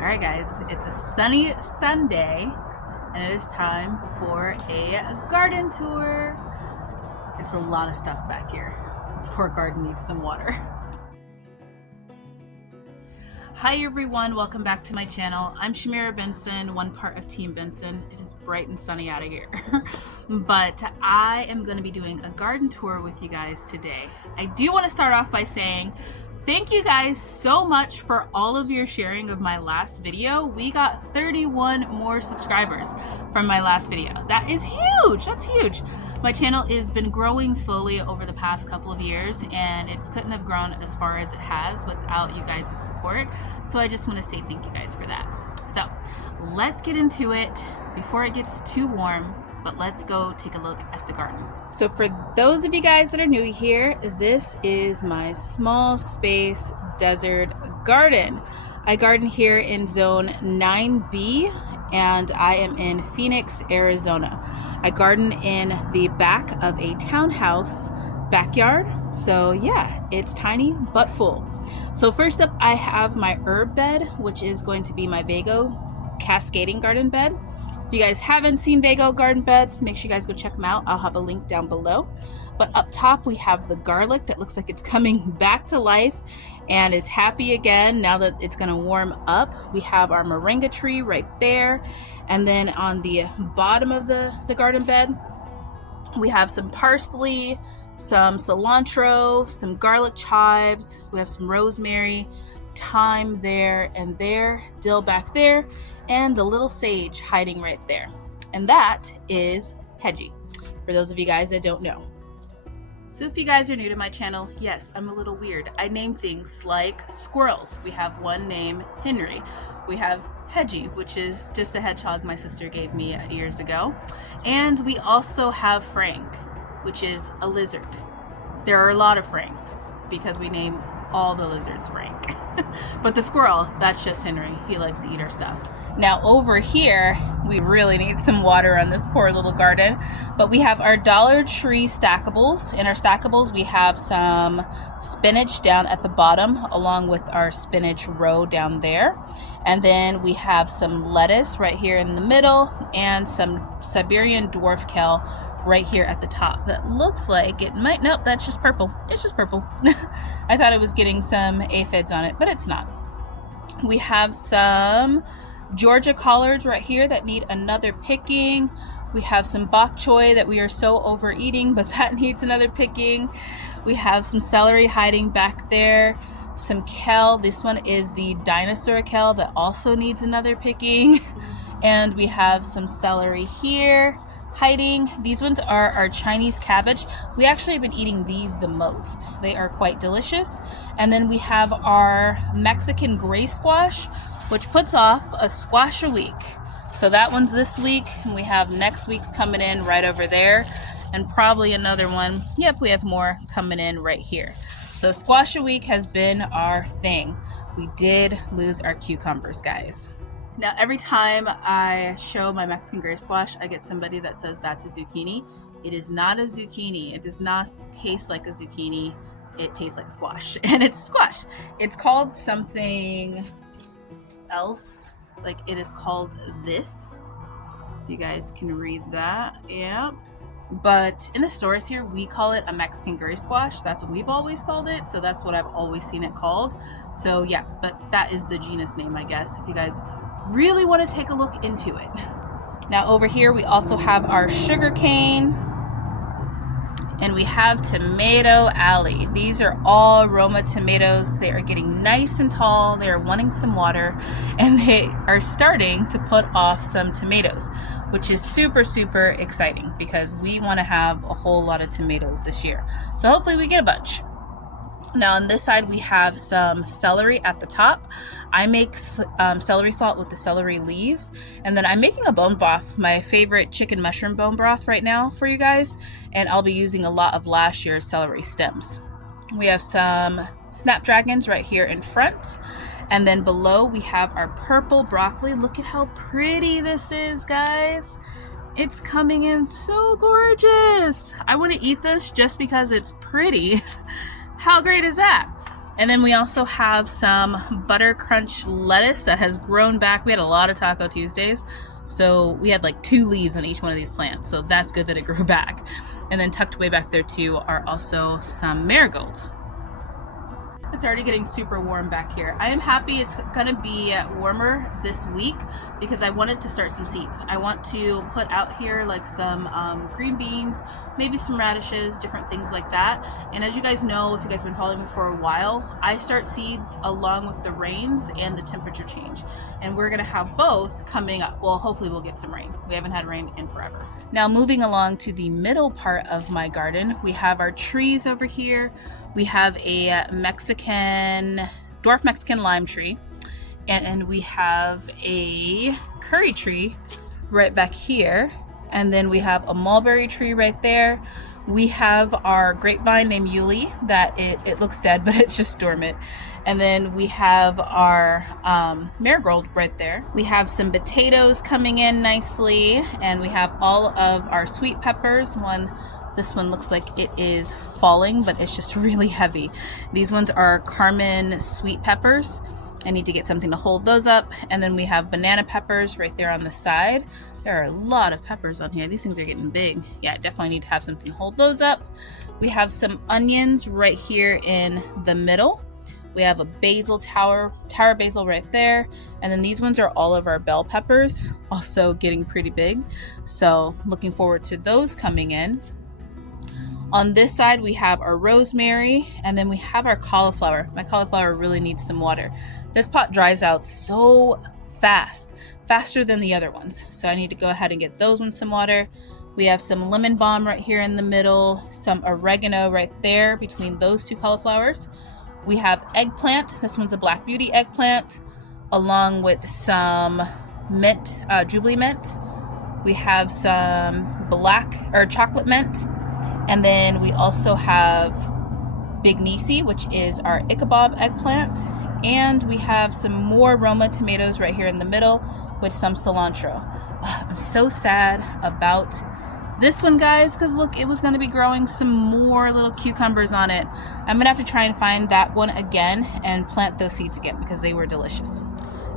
Alright guys, it's a sunny Sunday and it is time for a garden tour. It's a lot of stuff back here. This poor garden needs some water. Hi everyone, welcome back to my channel. I'm Shamira Benson, one part of Team Benson. It is bright and sunny out of here. But I am going to be doing a garden tour with you guys today. I do want to start off by saying thank you guys so much for all of your sharing of my last video. We got 31 more subscribers from my last video. That is huge. That's huge. My channel has been growing slowly over the past couple of years, and it couldn't have grown as far as it has without you guys' support. So I just want to say thank you guys for that. So let's get into it before it gets too warm. But let's go take a look at the garden. So for those of you guys that are new here, this is my small space desert garden. I garden here in zone 9B and I am in Phoenix, Arizona. I garden in the back of a townhouse backyard. So yeah, it's tiny but full. So first up, I have my herb bed, which is going to be my Vago cascading garden bed. If you guys haven't seen Vago garden beds, make sure you guys go check them out. I'll have a link down below. But up top, we have the garlic that looks like it's coming back to life and is happy again now that it's gonna warm up. We have our moringa tree right there. And then on the bottom of the garden bed, we have some parsley, some cilantro, some garlic chives. We have some rosemary, thyme there and there, dill back there, and the little sage hiding right there. And that is Hedgie, for those of you guys that don't know. So if you guys are new to my channel, yes, I'm a little weird. I name things like squirrels. We have one named Henry. We have Hedgie, which is just a hedgehog my sister gave me years ago. And we also have Frank, which is a lizard. There are a lot of Franks because we name all the lizards Frank. But the squirrel, that's just Henry. He likes to eat our stuff. Now over here, we really need some water on this poor little garden, but we have our Dollar Tree Stackables. In our Stackables, we have some spinach down at the bottom, along with our spinach row down there. And then we have some lettuce right here in the middle, and some Siberian dwarf kale right here at the top. That looks like it might, nope, that's just purple. It's just purple. I thought it was getting some aphids on it, but it's not. We have some Georgia collards right here that need another picking. We have some bok choy that we are so overeating, but that needs another picking. We have some celery hiding back there. Some kale. This one is the dinosaur kale that also needs another picking. And we have some celery here hiding. These ones are our Chinese cabbage. We actually have been eating these the most. They are quite delicious. And then we have our Mexican gray squash, which puts off a squash a week. So that one's this week, and we have next week's coming in right over there, and probably another one. Yep, we have more coming in right here. So squash a week has been our thing. We did lose our cucumbers, guys. Now, every time I show my Mexican gray squash, I get somebody that says that's a zucchini. It is not a zucchini. It does not taste like a zucchini. It tastes like squash, and it's squash. It's called something else. Like, it is called this. You guys can read that. Yeah. But in the stores here, we call it a Mexican gray squash. That's what we've always called it. So that's what I've always seen it called. So yeah, but that is the genus name, I guess, if you guys really want to take a look into it. Now over here, we also have our sugar cane. And we have Tomato Alley. These are all Roma tomatoes. They are getting nice and tall. They are wanting some water, and they are starting to put off some tomatoes, which is super, super exciting because we want to have a whole lot of tomatoes this year. So hopefully we get a bunch. Now on this side, we have some celery at the top. I make celery salt with the celery leaves. And then I'm making a bone broth, my favorite chicken mushroom bone broth right now for you guys. And I'll be using a lot of last year's celery stems. We have some snapdragons right here in front. And then below we have our purple broccoli. Look at how pretty this is, guys. It's coming in so gorgeous. I want to eat this just because it's pretty. How great is that? And then we also have some butter crunch lettuce that has grown back. We had a lot of Taco Tuesdays, so we had like 2 leaves on each one of these plants, so that's good that it grew back. And then tucked way back there too are also some marigolds. It's already getting super warm back here. I am happy it's gonna be warmer this week because I wanted to start some seeds. I want to put out here like some green beans, maybe some radishes, different things like that. And as you guys know, if you guys have been following me for a while, I start seeds along with the rains and the temperature change. And we're gonna have both coming up. Well, hopefully we'll get some rain. We haven't had rain in forever. Now moving along to the middle part of my garden, we have our trees over here. We have a dwarf Mexican lime tree, and we have a curry tree right back here, and then we have a mulberry tree right there. We have our grapevine named Yuli that it looks dead, but it's just dormant. And then we have our marigold right there. We have some potatoes coming in nicely, and we have all of our sweet peppers. This one looks like it is falling, but it's just really heavy. These ones are Carmen sweet peppers. I need to get something to hold those up. And then we have banana peppers right there on the side. There are a lot of peppers on here. These things are getting big. Yeah, definitely need to have something to hold those up. We have some onions right here in the middle. We have a basil tower basil right there. And then these ones are all of our bell peppers, also getting pretty big. So looking forward to those coming in. On this side, we have our rosemary, and then we have our cauliflower. My cauliflower really needs some water. This pot dries out so fast, faster than the other ones. So I need to go ahead and get those ones some water. We have some lemon balm right here in the middle, some oregano right there between those 2 cauliflowers. We have eggplant. This one's a Black Beauty eggplant, along with some mint, Jubilee mint. We have some chocolate mint. And then we also have Big Nisi, which is our Ichabod eggplant. And we have some more Roma tomatoes right here in the middle with some cilantro. I'm so sad about this one, guys, because look, it was going to be growing some more little cucumbers on it. I'm going to have to try and find that one again and plant those seeds again because they were delicious.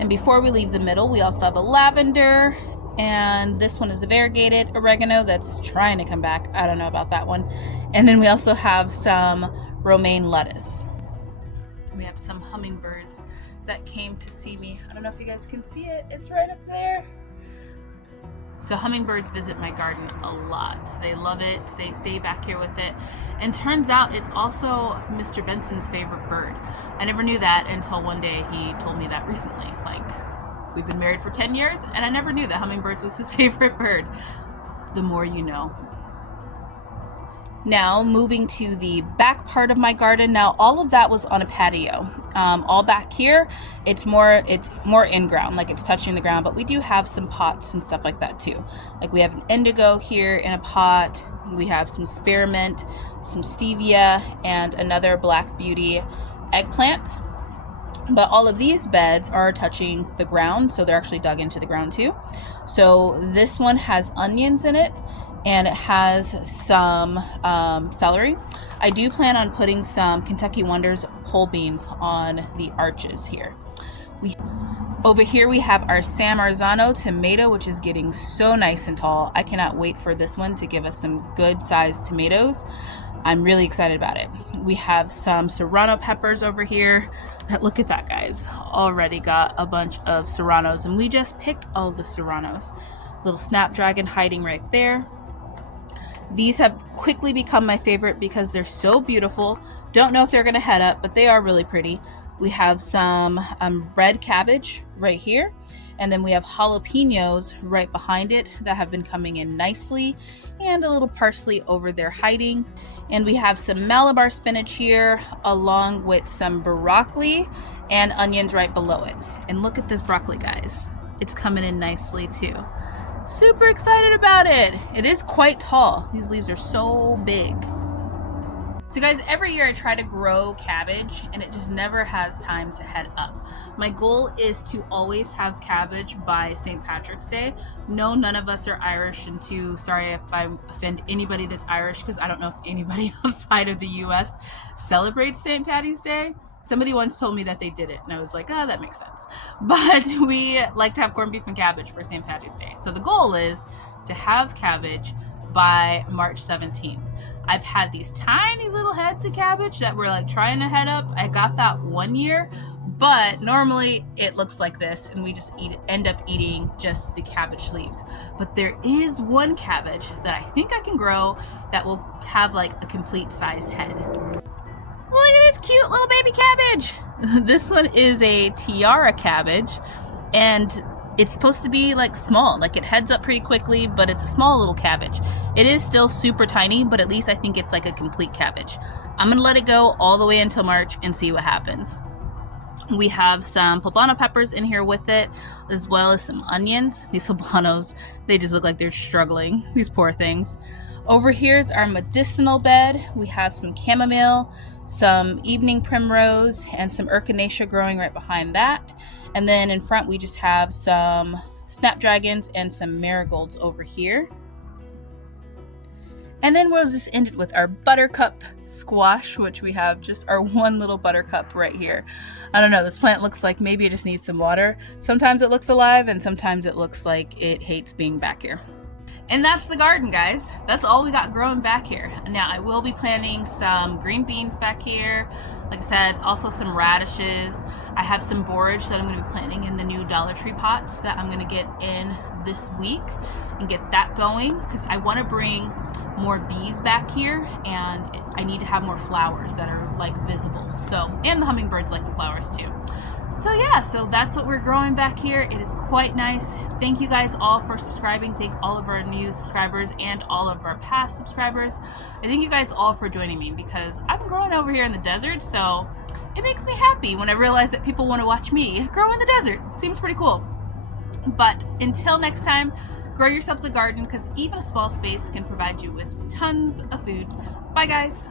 And before we leave the middle, we also have a lavender. And this one is a variegated oregano that's trying to come back. I don't know about that one. And then we also have some romaine lettuce. We have some hummingbirds that came to see me. I don't know if you guys can see it. It's right up there. So hummingbirds visit my garden a lot. They love it. They stay back here with it. And turns out it's also Mr. Benson's favorite bird. I never knew that until one day he told me that recently. Like, we've been married for 10 years, and I never knew that hummingbirds was his favorite bird. The more you know. Now, moving to the back part of my garden. Now, all of that was on a patio. All back here, it's more in ground, like it's touching the ground, but we do have some pots and stuff like that too. Like we have an indigo here in a pot. We have some spearmint, some stevia, and another Black Beauty eggplant. But all of these beds are touching the ground, so they're actually dug into the ground too. So this one has onions in it, and it has some celery. I do plan on putting some Kentucky Wonders pole beans on the arches here. Over here we have our San Marzano tomato, which is getting so nice and tall. I cannot wait for this one to give us some good sized tomatoes. I'm really excited about it. We have some serrano peppers over here. Look at that, guys. Already got a bunch of serranos, and we just picked all the serranos. Little snapdragon hiding right there. These have quickly become my favorite because they're so beautiful. Don't know if they're gonna head up, but they are really pretty. We have some red cabbage right here. And then we have jalapenos right behind it that have been coming in nicely, and a little parsley over there hiding. And we have some Malabar spinach here, along with some broccoli and onions right below it. And look at this broccoli, guys. It's coming in nicely too. Super excited about it. It is quite tall. These leaves are so big. So guys, every year I try to grow cabbage, and it just never has time to head up. My goal is to always have cabbage by St. Patrick's Day. No, none of us are Irish, and sorry if I offend anybody that's Irish, because I don't know if anybody outside of the US celebrates St. Patty's Day. Somebody once told me that they did it, and I was like, oh, that makes sense. But we like to have corned beef and cabbage for St. Patrick's Day. So the goal is to have cabbage by March 17th. I've had these tiny little heads of cabbage that we're like trying to head up. I got that one year, but normally it looks like this, and we just end up eating just the cabbage leaves. But there is one cabbage that I think I can grow that will have like a complete sized head. Look at this cute little baby cabbage. This one is a tiara cabbage, and it's supposed to be like small, like it heads up pretty quickly, but it's a small little cabbage. It is still super tiny, but at least I think it's like a complete cabbage. I'm gonna let it go all the way until March and see what happens. We have some poblano peppers in here with it, as well as some onions. These poblanos, they just look like they're struggling, these poor things. Over here is our medicinal bed. We have some chamomile, some evening primrose, and some echinacea growing right behind that. And then in front we just have some snapdragons and some marigolds over here. And then we'll just end it with our buttercup squash, which we have just our one little buttercup right here. I don't know, this plant looks like maybe it just needs some water. Sometimes it looks alive, and sometimes it looks like it hates being back here. And that's the garden, guys. That's all we got growing back here. Now I will be planting some green beans back here. Like I said, also some radishes. I have some borage that I'm going to be planting in the new Dollar Tree pots that I'm going to get in this week and get that going, because I want to bring more bees back here, and I need to have more flowers that are like visible. So, and the hummingbirds like the flowers too. So yeah, so that's what we're growing back here. It is quite nice. Thank you guys all for subscribing. Thank all of our new subscribers and all of our past subscribers. I thank you guys all for joining me, because I've been growing over here in the desert, so it makes me happy when I realize that people want to watch me grow in the desert. Seems pretty cool. But until next time, grow yourselves a garden, because even a small space can provide you with tons of food. Bye guys.